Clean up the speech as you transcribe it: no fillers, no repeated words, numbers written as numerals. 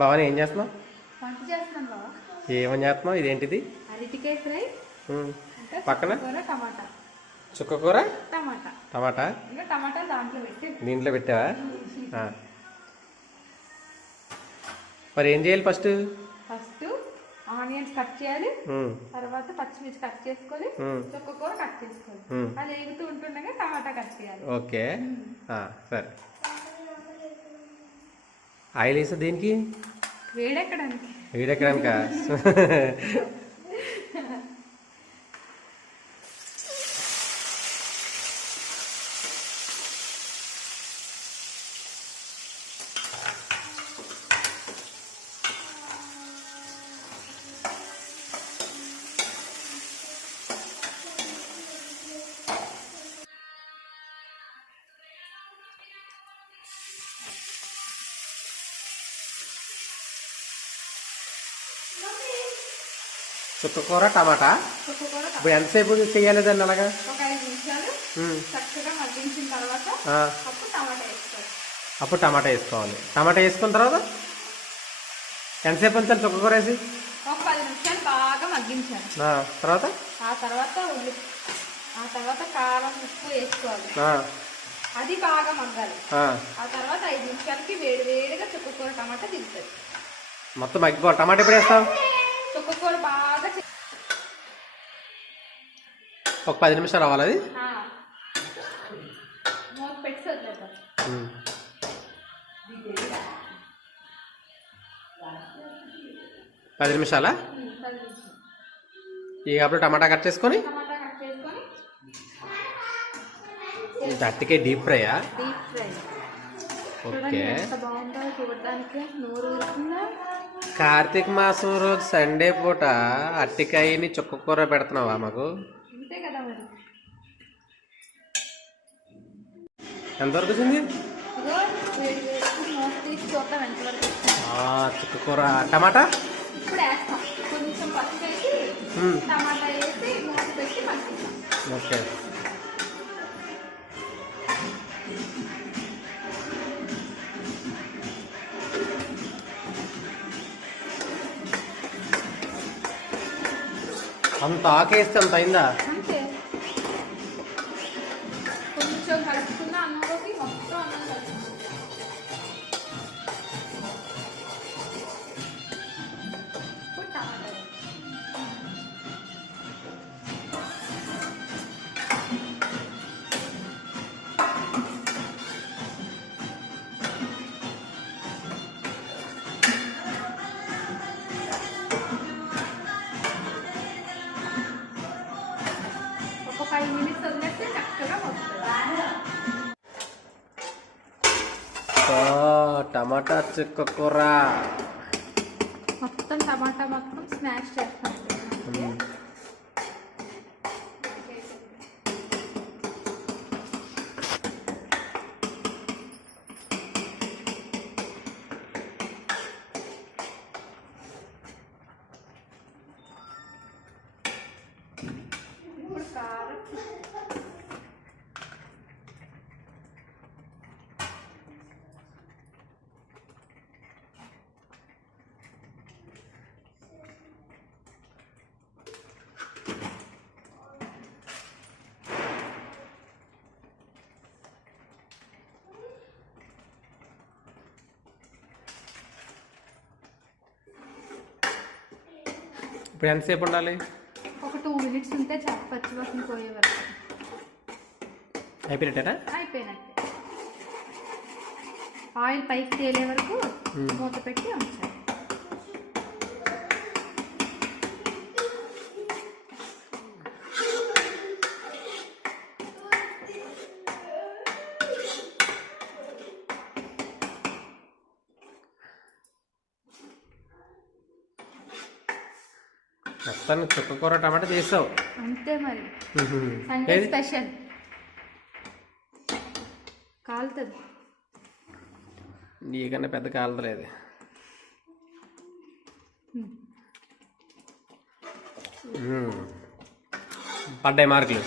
భవాని ఏం చేస్తున్నావు? వంట చేస్తున్నాను బావ. ఏమని చేస్తున్నావు? ఇదేంటిది? అరటికాయ ఫ్రై. పక్కన టమాటా. చుక్కకూర టమాటా. టమాటా. ఇంకా టమాటా దీంట్లో పెట్టావా? మరి ఏం చేయాలి ఫస్ట్? ఆనియన్స్ కట్ చేయాలి, తర్వాత పచ్చిమిర్చి కట్ చేసుకొని చుక్కకూర కట్ చేసుకోవాలి. అది వేగుతూ ఉంటుండగా టమాటా కట్ చేయాలి. ఓకే సరే. ఆయిల్ వేసా దేనికి? వేడెక్కడానికి. వేడెక్కడానికా? చుక్కకూర టమాటా. ఇప్పుడు ఎంతసేపు చెయ్యాలి దాన్ని అలాగా? ఒక 5 నిమిషాలు చక్కగా మగ్గించిన తర్వాత అప్పుడు టమాటా వేసుకోవాలి. టమాటా వేసుకున్న తర్వాత ఎంతసేపు ఉంచాలి చుక్కకూర వేసి? ఒక 10 నిమిషాలు బాగా మగ్గించాలి. తర్వాత తర్వాత కారం ఉప్పు వేసుకోవాలి. అది బాగా మగ్గాలి. ఆ తర్వాత 5 నిమిషాలకి వేడిగా చుక్కకూర టమాటా దిగుతుంది. మొత్తం మగ్గిపో. టమాటా ఎప్పుడు వేస్తావు? చుక్కకూర బాగా ఒక 10 నిమిషాలు అవ్వాలి. అది మూత పెట్టి వదిలేద్దాం. 10 నిమిషాలా? ఇక అప్పుడు టమాటా కట్ చేసుకొని అట్టికే డీప్ ఫ్రైయా? ఓకే. కార్తీక మాసం రోజు సండే పూట అట్టికాయని చుక్కకూర పెడుతున్నావా మాకు? ఎంతవరకు వచ్చింది? చుక్కకూర టమాటా ఓకే. అంత ఆకేస్తే అంత అయిందా? కొంచెం కలుపుకున్న అన్నంలోకి మొత్తం అన్నం ఒక 5 నిమిషాలు వదిలేస్తే చక్కగా టమాటా చుక్కకూర మొత్తం టమాటా మొత్తం స్మాష్ చేస్తాం. ఇప్పుడు కారం ఇప్పుడు ఎంతసేపు ఉండాలి? ఒక 2 మినిట్స్ ఉంటే చాలు. పచ్చివాసన పోయే వరకు అయిపోయినట్టేనా? అయిపోయినట్టే. ఆయిల్ పైకి తేలే వరకు మూత పెట్టి ఉంచాలి. మొత్తాన్ని చుక్కకూర టమాటా చేసావు అంతే మరి. Sunday special. కాలుతుంది. నీకన్నా పెద్ద కాలతలేదు. పడ్డాయి మార్కులు.